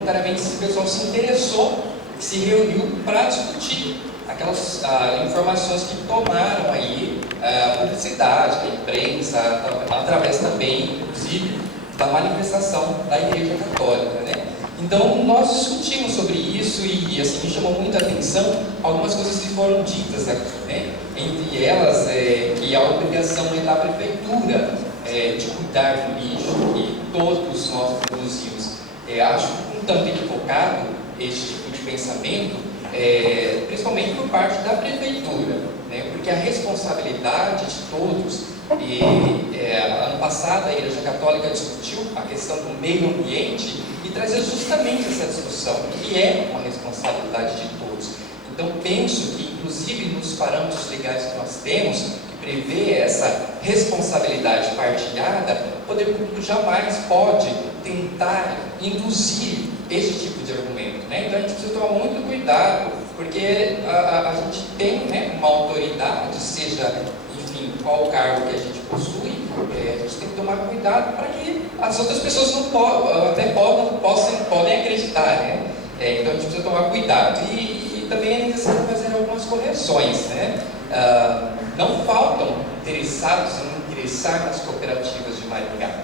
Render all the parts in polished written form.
voluntariamente esse pessoal se interessou, se reuniu para discutir aquelas informações que tomaram aí a publicidade, da imprensa, através também, inclusive, da manifestação da Igreja Católica, né? Então, nós discutimos sobre isso e assim, me chamou muita atenção algumas coisas que foram ditas aqui, né? Entre elas, que a obrigação é da Prefeitura de cuidar do lixo que todos nós produzimos. Acho um tanto equivocado este tipo de pensamento, principalmente por parte da Prefeitura, né? Porque a responsabilidade de todos, ano passado a Igreja Católica discutiu a questão do meio ambiente e trazia justamente essa discussão, que é uma responsabilidade de todos. Então penso que, inclusive nos parâmetros legais que nós temos, que prevê essa responsabilidade partilhada, o poder público jamais pode tentar induzir esse tipo de argumento, né? Então a gente precisa tomar muito cuidado, porque a gente tem, né, uma autoridade, seja, enfim, qual cargo que a gente possui, a gente tem que tomar cuidado para que as outras pessoas não podem acreditar, né? Então a gente precisa tomar cuidado e também é necessário fazer algumas correções, né? Não faltam interessados em ingressar nas cooperativas de Maringá,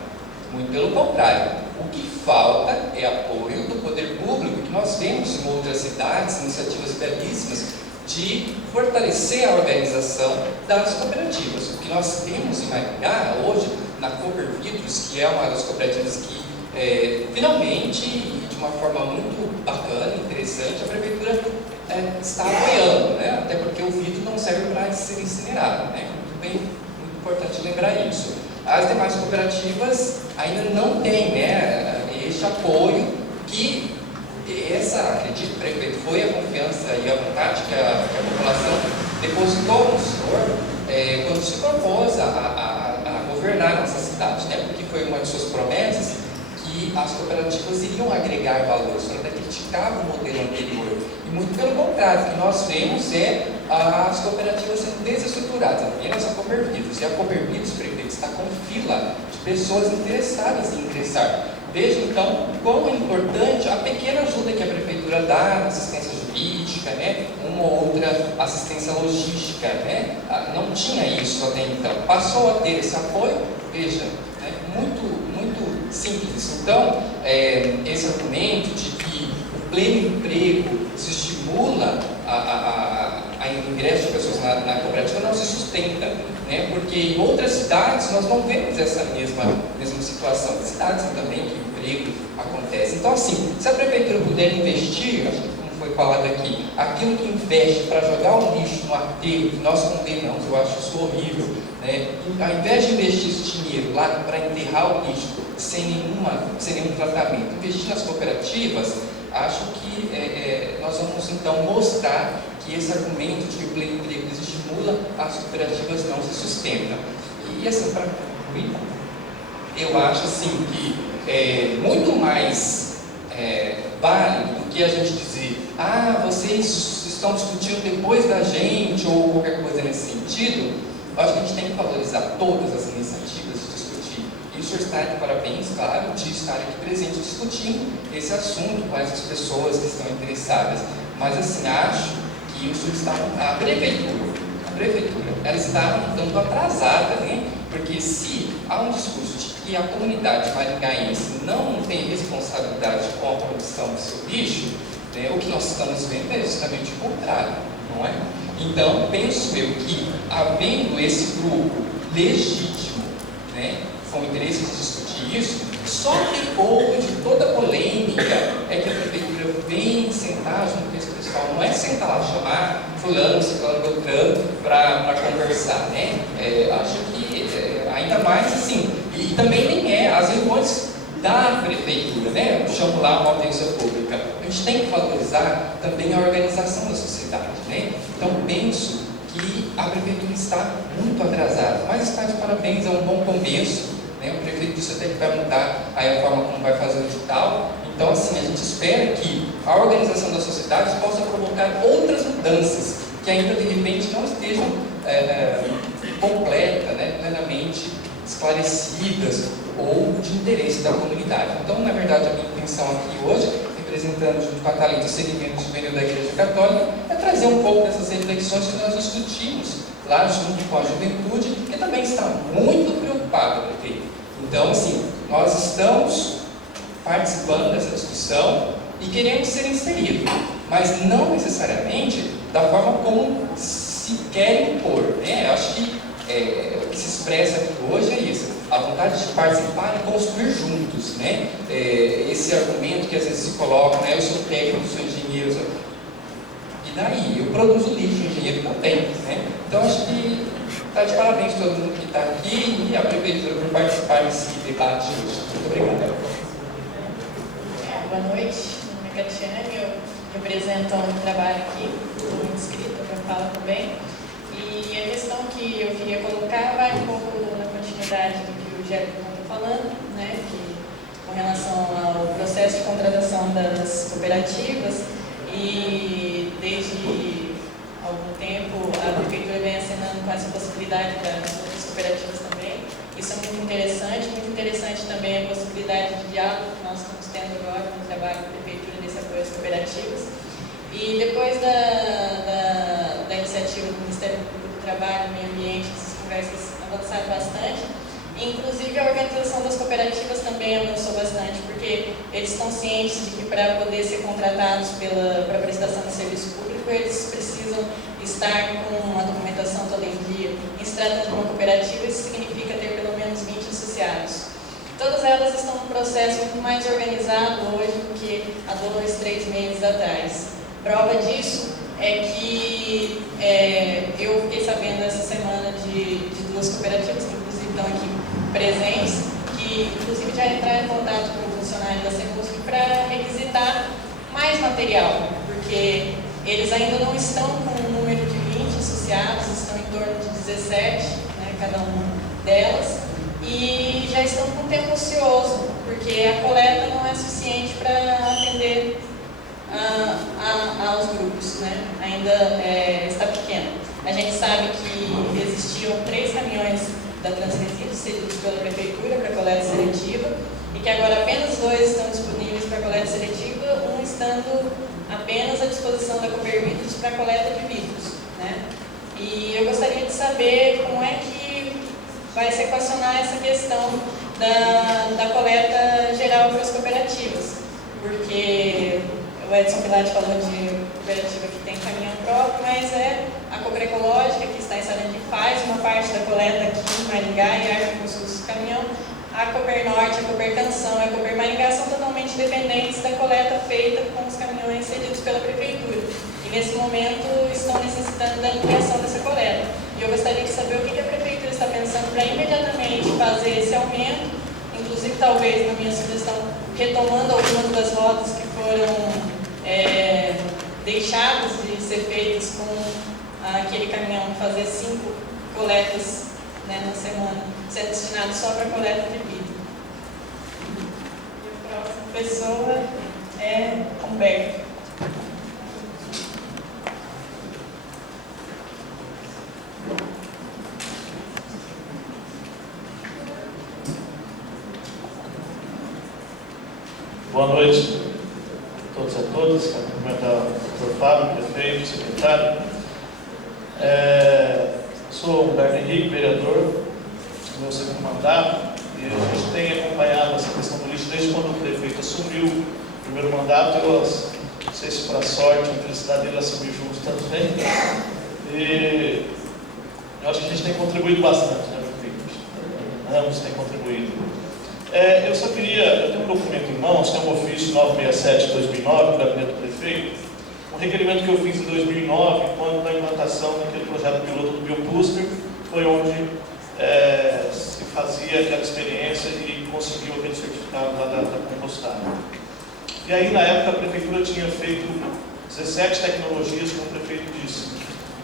muito pelo contrário. O que falta é apoio do poder público, que nós vemos em outras cidades, iniciativas belíssimas de fortalecer a organização das cooperativas. O que nós temos em Maringá hoje, na Cooper Vidros, que é uma das cooperativas que finalmente, de uma forma muito bacana, interessante, a Prefeitura está apoiando, né? Até porque o vidro não serve para ser incinerado, né? Muito importante lembrar isso. As demais cooperativas ainda não têm, né, este apoio que acredito, prefeito, foi a confiança e a vontade que a população depositou no senhor quando se propôs a governar nossa cidade, né? Porque foi uma de suas promessas que as cooperativas iriam agregar valor. O senhor até criticava o modelo anterior. E muito pelo contrário, o que nós vemos as cooperativas sendo desestruturadas, apenas a Cooper Vidros. E a Cooper Vidros, prefeito, está com fila de pessoas interessadas em ingressar. Veja então quão é importante a pequena ajuda que a Prefeitura dá na assistência jurídica, né? Uma ou outra assistência logística, né? Não tinha isso até então. Passou a ter esse apoio, veja, né? Muito simples. Então, esse argumento de que o pleno emprego se estimula a ingresso de pessoas na cooperativa não se sustenta, né? Porque em outras cidades nós não vemos essa mesma situação. Em cidades também que o emprego acontece. Então, assim, se a Prefeitura puder investir, como foi falado aqui, aquilo que investe para jogar o lixo no aterro, que nós condenamos, eu acho isso horrível, né? Ao invés de investir esse dinheiro lá para enterrar o lixo sem nenhum tratamento, investir nas cooperativas, acho que nós vamos então mostrar que esse argumento de que o pleno emprego estimula as cooperativas não se sustenta. E assim, para concluir, eu acho assim que muito mais válido do que a gente dizer, vocês estão discutindo depois da gente ou qualquer coisa nesse sentido. Eu acho que a gente tem que valorizar todas as iniciativas de discutir. E o senhor está de parabéns, claro, de estar aqui presente discutindo esse assunto com essas pessoas que estão interessadas. Mas assim, acho que o senhor está, a prefeitura, ela está um tanto atrasada, né? Porque se há um discurso de que a comunidade maringaense não tem responsabilidade com a produção do seu lixo, né, o que nós estamos vendo é justamente o contrário, não é? Então, penso eu que, havendo esse grupo legítimo, né, com interesse de discutir isso, só depois de toda a polêmica é que a Prefeitura vem sentar junto com esse pessoal. Não é sentar lá, chamar fulano, ciclano, beltrano para conversar, né? Acho que ainda mais assim, e também nem as reuniões da Prefeitura, né? Eu chamo lá uma audiência pública. A gente tem que valorizar também a organização da sociedade, né? Então, penso que a Prefeitura está muito atrasada, mas está de parabéns, é um bom começo, né? O prefeito disse até que vai mudar aí a forma como vai fazer o edital. Então, assim, a gente espera que a organização da sociedade possa provocar outras mudanças, que ainda de repente não estejam completas, né? Plenamente esclarecidas ou de interesse da comunidade. Então, na verdade, a minha intenção aqui hoje é representando junto com a Talita o segmento juvenil da Igreja Católica, é trazer um pouco dessas reflexões que nós discutimos lá junto com a juventude, que também está muito preocupada, prefeito. Então, assim, nós estamos participando dessa discussão e queremos ser inseridos, mas não necessariamente da forma como se quer impor, né? Eu acho que o que se expressa aqui hoje é isso, a vontade de participar e construir juntos, né? Esse argumento que às vezes se coloca, né? Eu sou técnico, sou engenheiro, e daí? Eu produzo lixo, o engenheiro também, né? Então acho que está de parabéns todo mundo que está aqui e a Prefeitura por participar desse debate hoje. Muito obrigado. Boa noite, meu nome é Catiane, eu represento um trabalho aqui, estou inscrita para falar também. E a questão que eu queria colocar vai um pouco na continuidade do que o Jérico está falando, né, que, com relação ao processo de contratação das cooperativas, e desde algum tempo a Prefeitura vem acenando com essa possibilidade para as outras cooperativas também. Isso é muito interessante também a possibilidade de diálogo que nós estamos tendo agora no trabalho da Prefeitura nesse apoio às cooperativas. E depois da iniciativa do Ministério Público do Trabalho e Meio Ambiente, essas conversas avançaram bastante. Inclusive a organização das cooperativas também avançou bastante, porque eles estão cientes de que para poder ser contratados para a prestação de serviço público, eles precisam estar com a documentação toda em dia. Em se tratando de uma cooperativa, isso significa ter pelo menos 20 associados. Todas elas estão num processo muito mais organizado hoje do que há 2, 3 meses atrás. Prova disso é que eu fiquei sabendo essa semana de 2 cooperativas, que inclusive estão aqui presentes, que inclusive já entraram em contato com o funcionário da Semusc para requisitar mais material, porque eles ainda não estão com um número de 20 associados, estão em torno de 17, né, cada uma delas, e já estão com tempo ocioso, porque a coleta não é suficiente para atender aos grupos, né? Ainda está pequeno. A gente sabe que existiam 3 caminhões da Transresíduos cedidos pela Prefeitura para coleta seletiva e que agora apenas 2 estão disponíveis para coleta seletiva, um estando apenas à disposição da Coopervidros para coleta de vidros, né? E eu gostaria de saber como é que vai se equacionar essa questão da coleta geral para as cooperativas, porque o Edson Pilate falou de cooperativa que tem caminhão próprio, mas a Cooper Ecológica, que está em Sarandi, faz uma parte da coleta aqui em Maringá e arca com os custos do caminhão. A Cooper Norte, a Cooper Canção e a Cooper Maringá são totalmente dependentes da coleta feita com os caminhões cedidos pela Prefeitura. E nesse momento estão necessitando da ampliação dessa coleta. E eu gostaria de saber o que a Prefeitura está pensando para imediatamente fazer esse aumento, inclusive talvez, na minha sugestão, retomando algumas das rotas que foram deixadas de ser feitas com aquele caminhão, fazer 5 coletas, né, na semana, sendo destinado só para coleta de vidro. E a próxima pessoa é Humberto. Boa noite a todos e a todas. Quero cumprimentar o Dr. Fábio, prefeito, secretário. Sou Humberto Henrique, vereador, no meu 2º mandato, e a gente tem acompanhado essa questão do lixo desde quando o prefeito assumiu o primeiro mandato. Eu não sei se para a sorte, a felicidade dele assumir juntos também. E eu acho que a gente tem contribuído bastante, né, prefeito? Ambos têm contribuído. Eu só queria, eu tenho um documento em mãos, que é um ofício 967 de 2009, do gabinete do prefeito, um requerimento que eu fiz em 2009, quando da implantação daquele projeto piloto do Biocluster, foi onde se fazia aquela experiência e conseguiu aquele certificado lá da compostagem. E aí, na época, a prefeitura tinha feito 17 tecnologias, como o prefeito disse.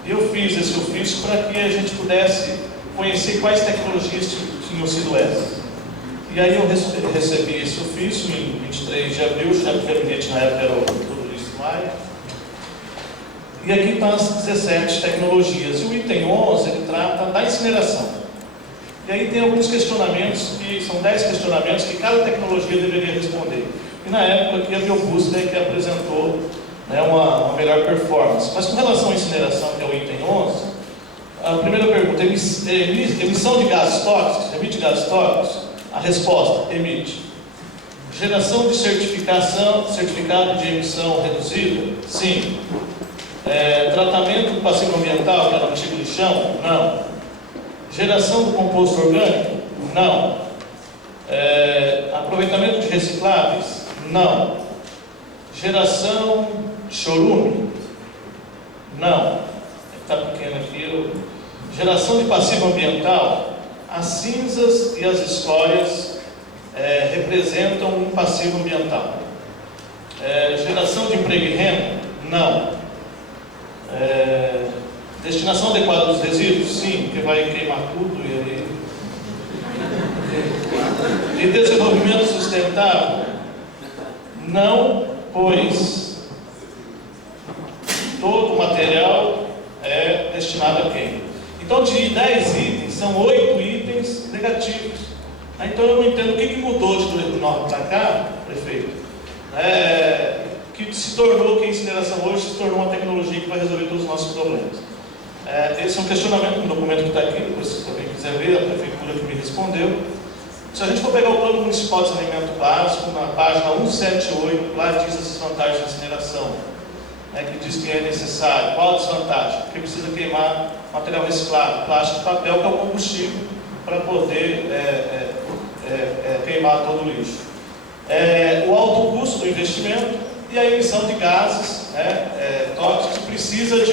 E eu fiz esse ofício para que a gente pudesse conhecer quais tecnologias tinham sido essas. E aí eu recebi esse ofício em 23 de abril, o chefe de gabinete na época era o Dr. Luiz Maia. E aqui estão as 17 tecnologias. E o item 11, ele trata da incineração. E aí tem alguns questionamentos, que são 10 questionamentos que cada tecnologia deveria responder. e na época que a Biobusca que apresentou, né, uma melhor performance. Mas com relação à incineração, que é o item 11, a primeira pergunta: emissão de gases tóxicos, emite gases tóxicos? A resposta: emite. Geração de certificado de emissão reduzida? Sim. Tratamento do passivo ambiental, que é o antigo lixão? Não. Geração do composto orgânico? Não. Aproveitamento de recicláveis? Não. Geração de chorume? Não. Está pequeno aqui. Geração de passivo ambiental? As cinzas e as escórias representam um passivo ambiental. Geração de emprego e renda? Não. Destinação adequada dos resíduos? Sim, porque vai queimar tudo e desenvolvimento sustentável? Não, pois todo o material é destinado a queima. Então, de 10 itens, são 8 itens negativos. Então, eu não entendo o que mudou de 2009 para cá, prefeito, que se tornou que a incineração hoje se tornou uma tecnologia que vai resolver todos os nossos problemas. Esse é um questionamento no documento que está aqui, depois se alguém quiser ver, a prefeitura que me respondeu. Se a gente for pegar o Plano Municipal de Saneamento Básico, na página 178, lá diz as vantagens da incineração, que diz que é necessário. Qual a desvantagem? Porque precisa queimar material reciclado, plástico e papel, que é o combustível para poder queimar todo o lixo. O alto custo do investimento e a emissão de gases tóxicos, que precisa de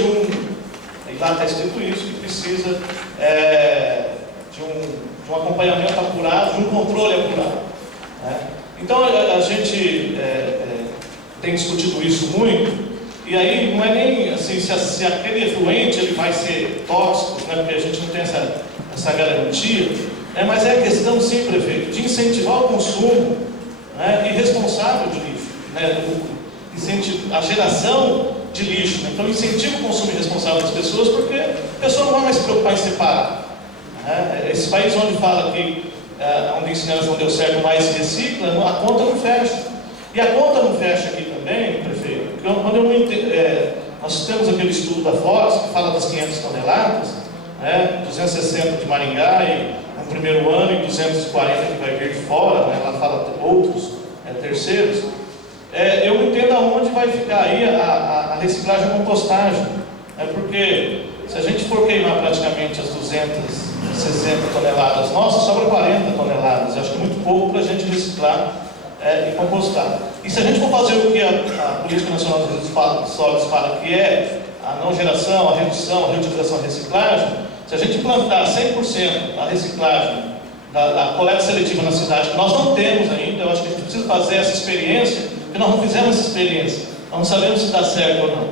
e lá está escrito isso, que precisa de um acompanhamento apurado, de um controle apurado. Então, a gente tem discutido isso muito, e aí não é nem assim, se aquele efluente ele vai ser tóxico, porque a gente não tem essa garantia, mas é a questão, sim, prefeito, de incentivar o consumo irresponsável de lixo, a geração de lixo. Então, incentiva o consumo irresponsável das pessoas, porque a pessoa não vai mais se preocupar em separar. Esse país onde fala que onde a incineração deu certo, mais se recicla, a conta não fecha. E a conta não fecha aqui também, prefeito, porque nós temos aquele estudo da Fox que fala das 500 toneladas, 260 de Maringá no primeiro ano e 240 que vai vir de fora, ela fala outros terceiros. Eu não entendo aonde vai ficar aí a reciclagem e a compostagem, porque se a gente for queimar praticamente as 260 toneladas nossas, sobra 40 toneladas. Eu acho que é muito pouco para a gente reciclar e compostar. E se a gente for fazer o que a Política Nacional dos Resíduos Sólidos fala, que é a não geração, a redução, a reutilização e a reciclagem, se a gente implantar 100% a reciclagem da coleta seletiva na cidade, que nós não temos ainda, eu acho que a gente precisa fazer essa experiência, porque nós não fizemos essa experiência, nós não sabemos se dá certo ou não.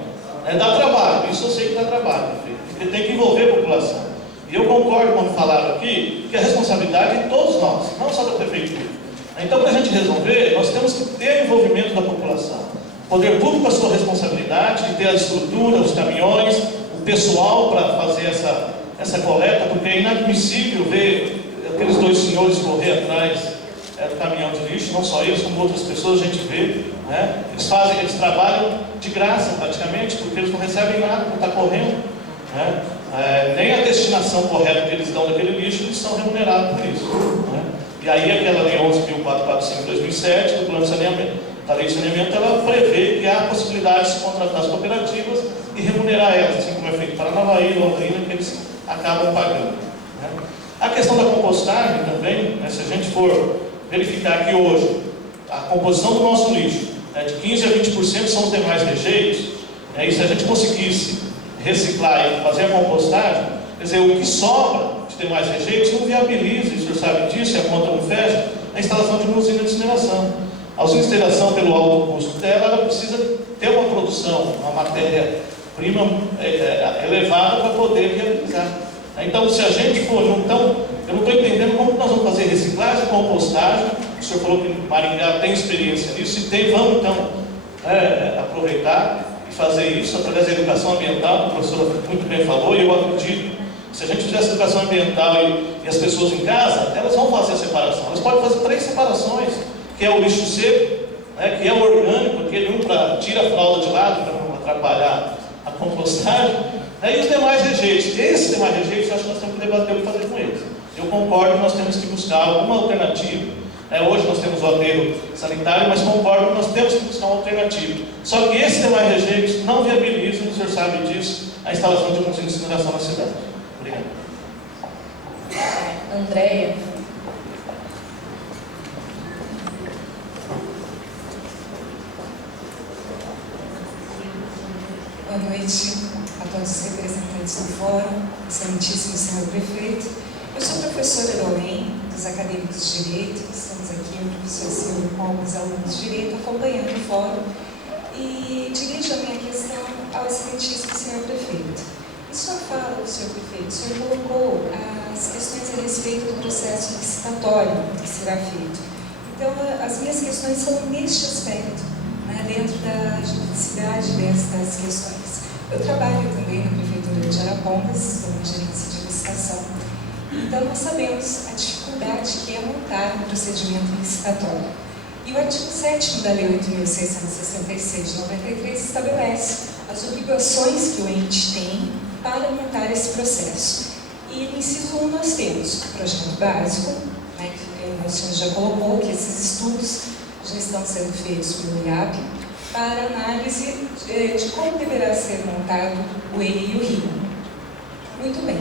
Dá trabalho, isso eu sei que dá trabalho, porque tem que envolver a população. E eu concordo quando falaram aqui que a responsabilidade é de todos nós, não só da prefeitura. Então, para a gente resolver, nós temos que ter envolvimento da população. O poder público, a sua responsabilidade de ter a estrutura, os caminhões, o pessoal para fazer essa coleta, porque é inadmissível ver aqueles dois senhores correr atrás do caminhão de lixo, não só eles, como outras pessoas a gente vê. Eles trabalham de graça praticamente, porque eles não recebem nada quando está correndo. Nem a destinação correta que eles dão daquele lixo, eles são remunerados por isso. E aí aquela lei 11.445 de 2007, do Plano de Saneamento, da Lei de Saneamento, ela prevê que há a possibilidade de se contratar as cooperativas e remunerar elas, assim como é feito para Navaí e Londrina, que eles acabam pagando. A questão da compostagem também, se a gente for verificar que hoje a composição do nosso lixo de 15% a 20% são os demais rejeitos, e se a gente conseguisse reciclar e fazer a compostagem, quer dizer, o que sobra de demais rejeitos não viabiliza, e o senhor sabe disso, e a conta não fecha, a instalação de uma usina de incineração. A usina de incineração, pelo alto custo dela, ela precisa ter uma produção, uma matéria-prima elevada para poder viabilizar. Então, se a gente for, eu não estou entendendo como nós vamos fazer reciclagem e compostagem. O senhor falou que Maringá tem experiência nisso, e tem, vamos então aproveitar e fazer isso através da educação ambiental, que a professora muito bem falou, e eu acredito que se a gente fizesse educação ambiental e as pessoas em casa, elas vão fazer a separação. Elas podem fazer 3 separações, que é o lixo seco, né, que é orgânico, aquele para tira a fralda de lado para não atrapalhar a compostagem, né, e os demais rejeitos. Esses demais rejeitos, acho que nós temos que debater o que fazer com eles. Eu concordo que nós temos que buscar alguma alternativa. Hoje nós temos o aterro sanitário, mas concordo que nós temos que buscar uma alternativa. Só que esses demais rejeitos não viabilizam, o senhor sabe disso, a instalação de uma usina de incineração na cidade. Obrigado. Andréia. Boa noite a todos os representantes do Fórum, excelentíssimo senhor prefeito. Eu sou professora do UEM, dos acadêmicos de Direito. Estamos aqui, o professor Silvio, com alguns alunos de Direito, acompanhando o Fórum. E dirijo a minha questão ao excelentíssimo senhor prefeito. Em sua fala, senhor prefeito, o senhor colocou as questões a respeito do processo licitatório que será feito. Então, as minhas questões são neste aspecto, né, dentro da juridicidade destas questões. Eu trabalho também na Prefeitura de Arapongas, estou na gerência de licitação. Então, nós sabemos a dificuldade que é montar um procedimento licitatório. E o artigo 7º da Lei 8.666 de 93 estabelece as obrigações que o ente tem para montar esse processo. E no inciso 1 nós temos o projeto básico, né, que o senhor já colocou, que esses estudos já estão sendo feitos pelo IAP, para análise de como deverá ser montado o EI e o RIO. Muito bem.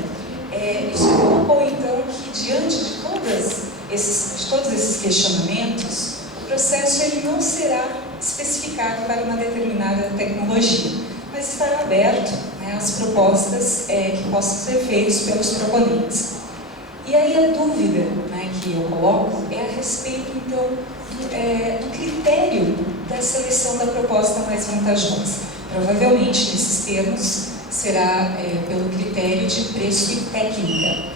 Isso colocou, então, que diante de todos esses questionamentos, o processo ele não será especificado para uma determinada tecnologia, mas estará aberto, né, às propostas que possam ser feitas pelos proponentes. E aí a dúvida, né, que eu coloco é a respeito, então, do critério da seleção da proposta mais vantajosa. Provavelmente, nesses termos, será pelo critério de preço e técnica.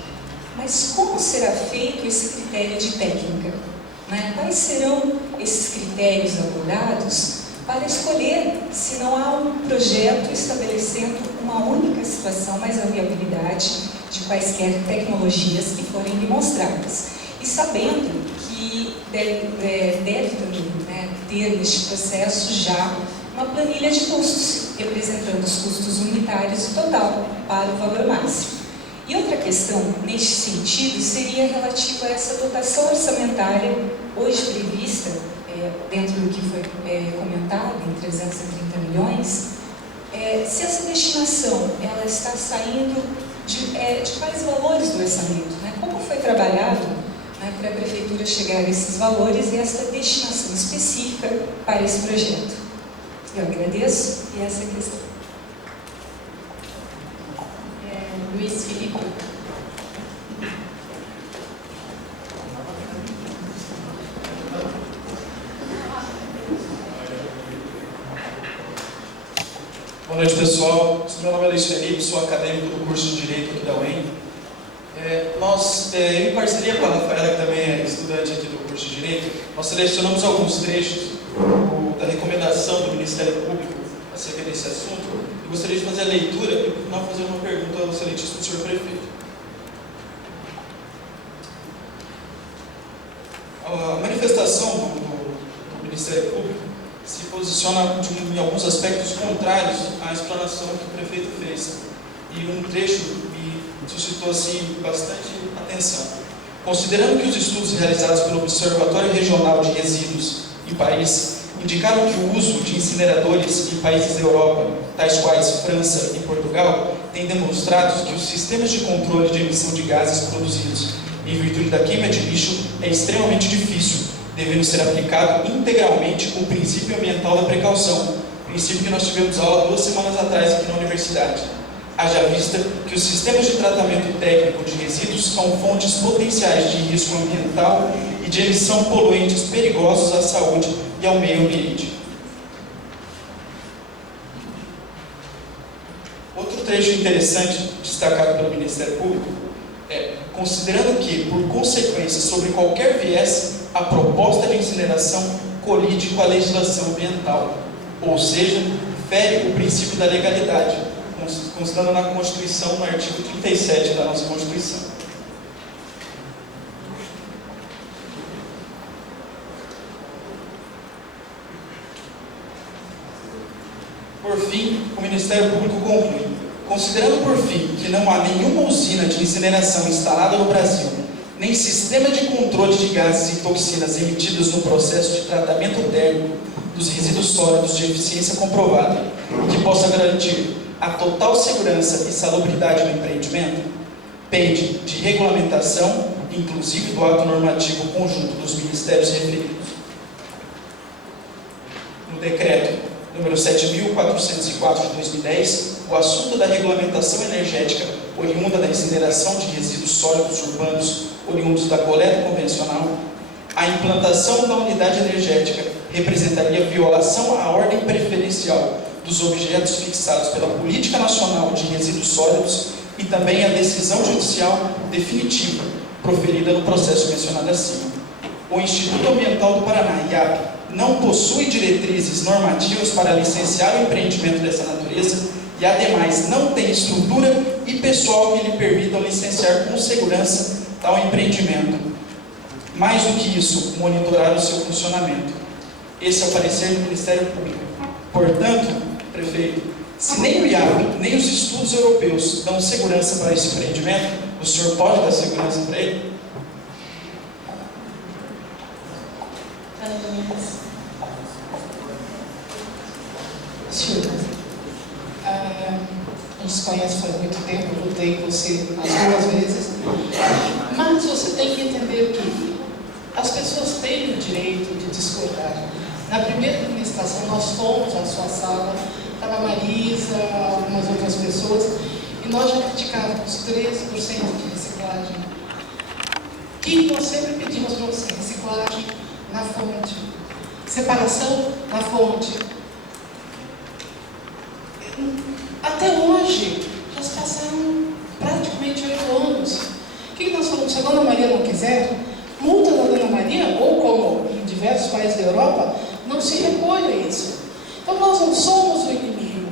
Mas como será feito esse critério de técnica? Né? Quais serão esses critérios abordados para escolher se não há um projeto estabelecendo uma única situação, mas a viabilidade de quaisquer tecnologias que forem demonstradas? E sabendo que deve também, né, ter neste processo já uma planilha de custos, representando os custos unitários e total para o valor máximo. E outra questão, neste sentido, seria relativa a essa dotação orçamentária, hoje prevista, dentro do que foi comentado, em 330 milhões, se essa destinação ela está saindo de quais valores do orçamento, né? Como foi trabalhado, né, para a Prefeitura chegar a esses valores e essa destinação específica para esse projeto. Eu agradeço e essa é a questão. Luiz Felipe. Boa noite, pessoal. Meu nome é Luiz Felipe, sou acadêmico do curso de Direito aqui da UEM. Nós, em parceria com a Rafaela, que também é estudante aqui do curso de Direito, nós selecionamos alguns trechos da recomendação do Ministério Público acerca desse assunto. Eu gostaria de fazer a leitura e, no final, fazer uma pergunta ao excelentíssimo senhor prefeito. A manifestação do Ministério Público se posiciona em alguns aspectos contrários à explanação que o prefeito fez. E um trecho me suscitou assim, bastante atenção. Considerando que os estudos realizados pelo Observatório Regional de Resíduos em país indicaram que o uso de incineradores em países da Europa, tais quais França e Portugal, tem demonstrado que os sistemas de controle de emissão de gases produzidos em virtude da queima de lixo é extremamente difícil, devendo ser aplicado integralmente o princípio ambiental da precaução, princípio que nós tivemos aula 2 semanas atrás aqui na universidade. Haja vista que os sistemas de tratamento técnico de resíduos são fontes potenciais de risco ambiental e de emissão de poluentes perigosos à saúde e ao meio ambiente. Outro trecho interessante destacado pelo Ministério Público é: considerando que, por consequência, sobre qualquer viés, a proposta de incineração colide com a legislação ambiental, ou seja, fere o princípio da legalidade, constando na Constituição, no artigo 37 da nossa Constituição. Por fim, o Ministério Público conclui: considerando por fim que não há nenhuma usina de incineração instalada no Brasil, nem sistema de controle de gases e toxinas emitidos no processo de tratamento térmico dos resíduos sólidos de eficiência comprovada, que possa garantir a total segurança e salubridade do empreendimento, pende de regulamentação, inclusive do ato normativo conjunto dos ministérios referidos. No decreto número 7.404 de 2010, o assunto da regulamentação energética oriunda da incineração de resíduos sólidos urbanos oriundos da coleta convencional, a implantação da unidade energética representaria violação à ordem preferencial dos objetos fixados pela Política Nacional de Resíduos Sólidos e também a decisão judicial definitiva proferida no processo mencionado acima. O Instituto Ambiental do Paraná, IAP, não possui diretrizes normativas para licenciar o empreendimento dessa natureza e, ademais, não tem estrutura e pessoal que lhe permitam licenciar com segurança tal empreendimento. Mais do que isso, monitorar o seu funcionamento. Esse é o parecer do Ministério Público. Portanto, prefeito, se nem o IAP, nem os estudos europeus dão segurança para esse empreendimento, o senhor pode dar segurança para ele? Senhor, a gente se conhece faz muito tempo, eu lutei com você as 2 vezes, mas você tem que entender que as pessoas têm o direito de discordar. Na primeira administração, nós fomos à sua sala, estava a Marisa, algumas outras pessoas, e nós já criticávamos 13% de reciclagem. E nós sempre pedimos para você, reciclagem na fonte, separação na fonte. Até hoje, já se passaram praticamente 8 anos. O que nós falamos? Se a Dona Maria não quiser, multa da Dona Maria, ou como em diversos países da Europa, não se recolhe a isso. Então nós não somos o inimigo.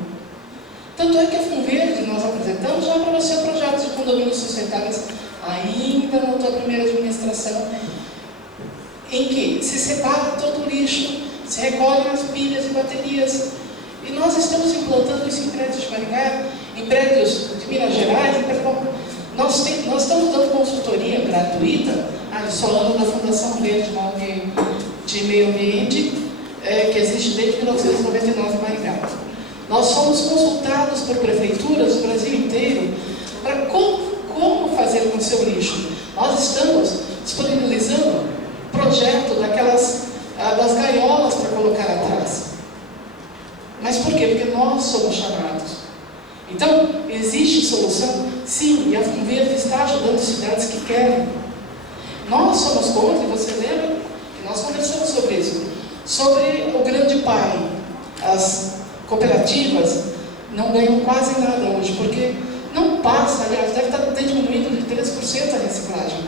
Tanto é que a FUNVERDE nós apresentamos já para você projetos de condomínios sustentáveis, ainda na tua primeira administração, em que se separa todo o lixo, se recolhem as pilhas e baterias. E nós estamos implantando isso em prédios de Maringá, em prédios de Minas Gerais, nós estamos dando consultoria gratuita, falando da Fundação Verde, uma ONG de meio ambiente, que existe desde 1999 em Maringá. Nós somos consultados por prefeituras do Brasil inteiro para como fazer com o seu lixo. Nós estamos disponibilizando projeto das gaiolas para colocar atrás. Mas por quê? Porque nós somos chamados. Então, existe solução? Sim, e a FUNVERDE está ajudando cidades que querem. Nós somos contra, e você lembra? E nós conversamos sobre isso. Sobre o grande pai. As cooperativas não ganham quase nada hoje, porque não passa, aliás, deve estar diminuindo de 3% a reciclagem.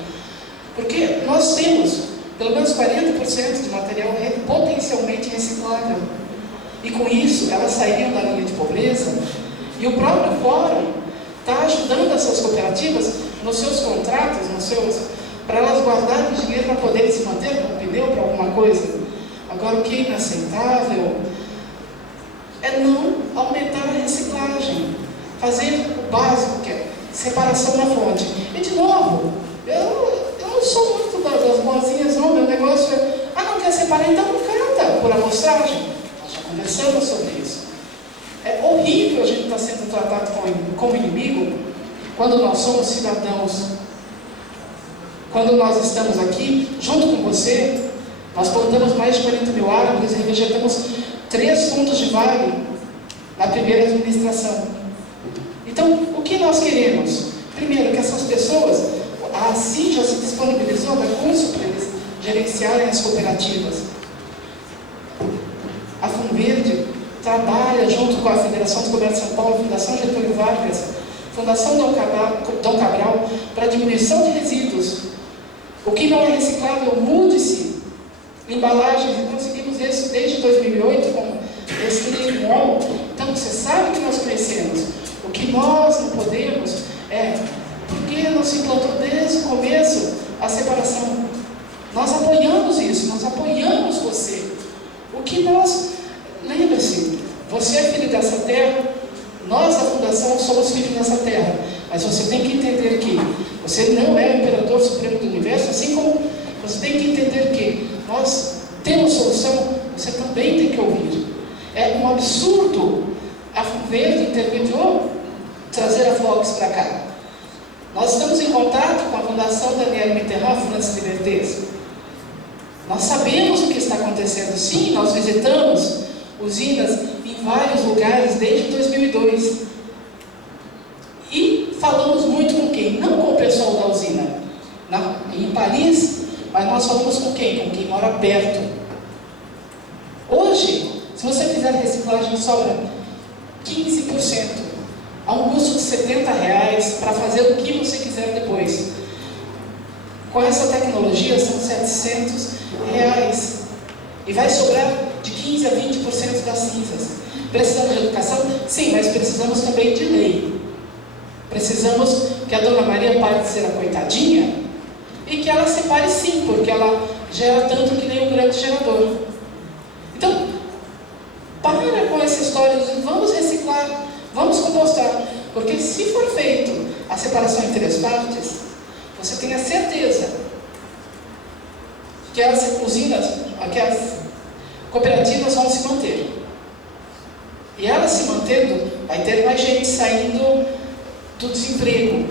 Porque nós temos pelo menos 40% de material potencialmente reciclável. E com isso, elas sairiam da linha de pobreza. E o próprio Fórum está ajudando essas cooperativas nos seus contratos, para elas guardarem dinheiro para poderem se manter com pneu para alguma coisa. Agora, o que é inaceitável é não aumentar a reciclagem, fazer o básico, que é separação na fonte. E, de novo, eu não sou muito das boazinhas, não. Meu negócio é, não quer separar, então não canta por amostragem. Conversamos sobre isso. É horrível a gente estar sendo tratado como inimigo quando nós somos cidadãos. Quando nós estamos aqui, junto com você, nós plantamos mais de 40 mil árvores e rejeitamos 3 fundos de vale na primeira administração. Então, o que nós queremos? Primeiro, que essas pessoas, a ACI já se disponibilizou da Consul para eles gerenciarem as cooperativas. A FUNVERDE trabalha junto com a Federação do Comércio de São Paulo, Fundação Getúlio Vargas, Fundação Dom Cabral, para a diminuição de resíduos. O que não é reciclável, mude-se. Embalagens, e conseguimos isso desde 2008 com esse livro. Então, você sabe que nós conhecemos. O que nós não podemos porque não se implantou desde o começo a separação. Nós apoiamos isso, nós apoiamos você. O que nós... Lembre-se, você é filho dessa terra, nós da Fundação somos filhos dessa terra, mas você tem que entender que você não é o imperador supremo do universo, assim como você tem que entender que nós temos solução, você também tem que ouvir. É um absurdo a Verde intermediou trazer a Vox para cá. Nós estamos em contato com a Fundação Daniel Mitterrand, França Libertés. Nós sabemos o que está acontecendo. Sim, nós visitamos usinas em vários lugares desde 2002. E falamos muito com quem? Não com o pessoal da usina. Em Paris, mas nós falamos com quem? Com quem mora perto. Hoje, se você fizer reciclagem, sobra 15%, a um custo de R$70 para fazer o que você quiser depois. Com essa tecnologia são R$700 e vai sobrar de 15% a 20% das cinzas. Precisamos de educação? Sim, mas precisamos também de lei. Precisamos que a Dona Maria pare de ser a coitadinha e que ela separe sim, porque ela gera tanto que nem um grande gerador. Então, para com essa história de vamos reciclar, vamos compostar, porque se for feito a separação entre as partes, você tem a certeza que as usinas, que as cooperativas vão se manter. E elas se mantendo, vai ter mais gente saindo do desemprego.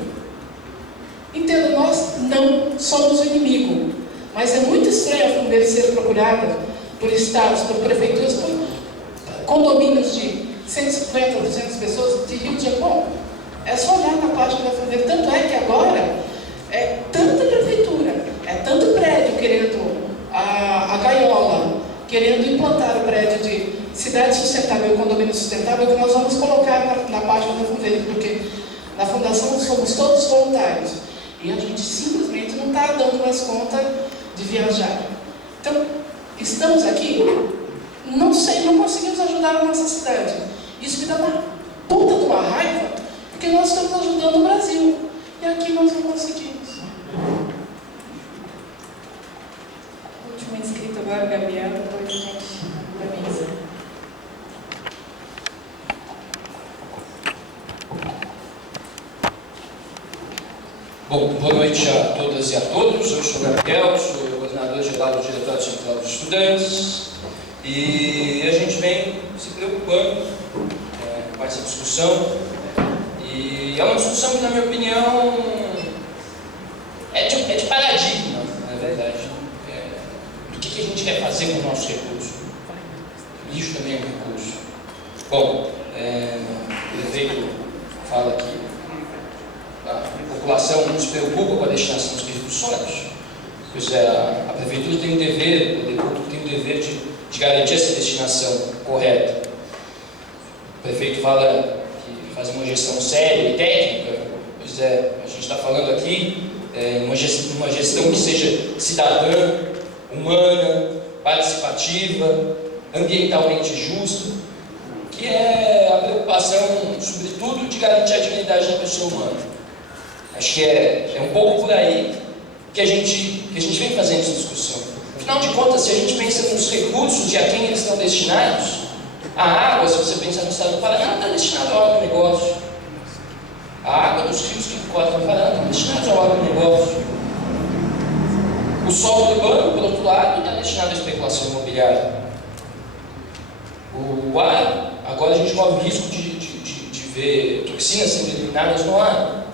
Entenda, nós não somos o inimigo, mas é muito estranho a Fundeira ser procurada por estados, por prefeituras, por condomínios de 150, 200 pessoas de Rio de Janeiro. É só olhar na página da Fundeira. Tanto é que agora é tanta prefeitura, é tanto prédio querendo a gaiola, querendo implantar o prédio de cidade sustentável e condomínio sustentável, que nós vamos colocar na página da Fundeira, porque na Fundação somos todos voluntários e a gente simplesmente não está dando mais conta de viajar. Então, estamos aqui, não sei, não conseguimos ajudar a nossa cidade. Isso me dá uma puta de uma raiva, porque nós estamos ajudando o Brasil e aqui nós não conseguimos. Último inscrito agora, Gabriel, depois a gente organiza. Bom, boa noite a todas e a todos. Eu sou o Gabriel, sou coordenador-geral do Diretório Central dos Estudantes e a gente vem se preocupando com essa discussão e é uma discussão que, na minha opinião, é de paradigma, na verdade, do que a gente quer fazer com o nosso recurso. O lixo também é um recurso. Bom, o prefeito fala que a população não se preocupa com a destinação dos resíduos sólidos. Pois é, a prefeitura tem o dever, o poder público tem o dever de garantir essa destinação correta. O prefeito fala que faz uma gestão séria e técnica. Pois é, a gente está falando aqui uma gestão que seja cidadã, humana, participativa, ambientalmente justa, que é a preocupação, sobretudo, de garantir a dignidade da pessoa humana. Acho que é um pouco por aí que a gente vem fazendo essa discussão. Afinal de contas, se a gente pensa nos recursos e a quem eles estão destinados, a água, se você pensar no estado do Paraná, está destinada ao agronegócio. A água dos rios que cortam o Paraná está destinada ao agronegócio. O solo urbano, por outro lado, está destinado à especulação imobiliária. O ar, agora a gente corre o risco de ver toxinas sendo eliminadas no ar.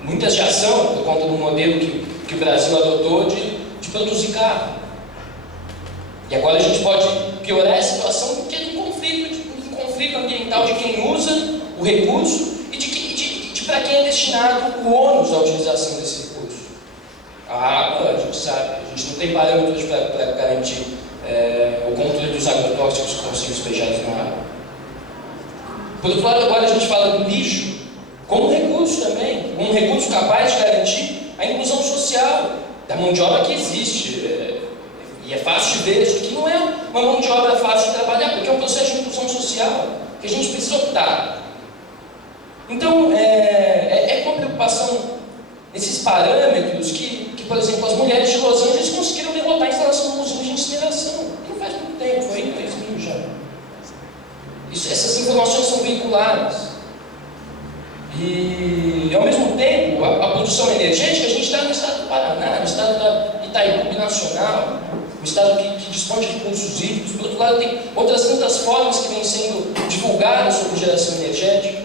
Muitas já são, por conta do modelo que o Brasil adotou de produzir carro. E agora a gente pode piorar a situação porque é um conflito ambiental de quem usa o recurso e de para quem é destinado o ônus da utilização desse recurso. A água, a gente sabe, a gente não tem parâmetros para garantir o controle dos agrotóxicos que estão sendo despejados na água. Por outro lado, agora a gente fala do lixo como recurso também, como um recurso capaz de garantir a inclusão social da mão de obra que existe. E é fácil de ver, isso aqui não é uma mão de obra fácil de trabalhar, porque é um processo de inclusão social que a gente precisa optar. Então, é com preocupação esses parâmetros que, por exemplo, as mulheres de Los Angeles conseguiram derrotar a instalação de uma usina de incineração. Não faz muito tempo, foi em 2000 já. Essas informações são veiculadas. E, ao mesmo tempo, a produção energética, a gente está no estado do Paraná, no estado da Itaipu Nacional, um estado que dispõe de recursos hídricos. Por outro lado, tem outras tantas formas que vêm sendo divulgadas sobre geração energética.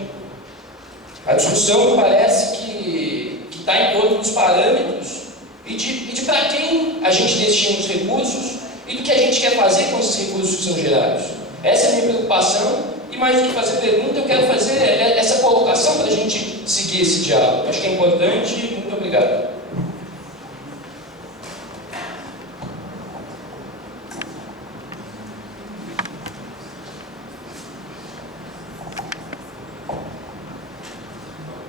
A discussão parece que está em torno dos parâmetros e de para quem a gente destina os recursos e do que a gente quer fazer com esses recursos que são gerados. Essa é a minha preocupação, e mais do que fazer pergunta, eu quero fazer essa colocação para a gente seguir esse diálogo. Acho que é importante. Muito obrigado.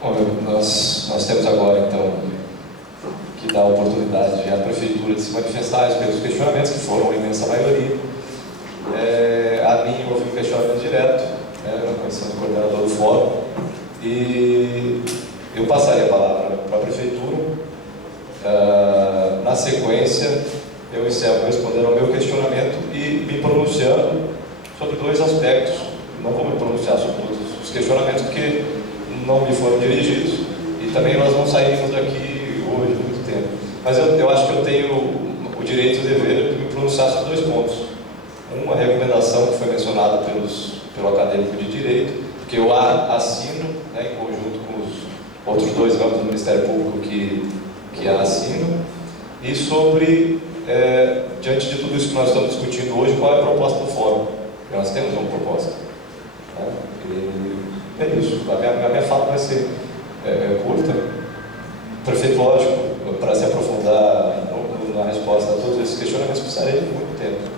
Bom, nós temos agora, então, que dar a oportunidade à Prefeitura de se manifestar pelos questionamentos, que foram a imensa maioria. A mim houve um questionamento direto, na condição de coordenador do fórum, e eu passaria a palavra para a Prefeitura. Na sequência, eu encerro respondendo ao meu questionamento e me pronunciando sobre dois aspectos. Não vou me pronunciar sobre todos os questionamentos, porque não me foram dirigidos, e também nós não saímos daqui hoje muito tempo. Mas eu acho que eu tenho o direito e o dever de me pronunciar sobre dois pontos. Uma recomendação que foi mencionada pelo acadêmico de Direito, que eu assino, em conjunto com os outros dois ramos do Ministério Público que a assinam, e sobre, diante de tudo isso que nós estamos discutindo hoje, qual é a proposta do fórum? Porque nós temos uma proposta. E é isso. A minha fala vai ser curta. Prefeito, lógico, para se aprofundar na resposta a todos esses questionamentos, precisaria de muito tempo.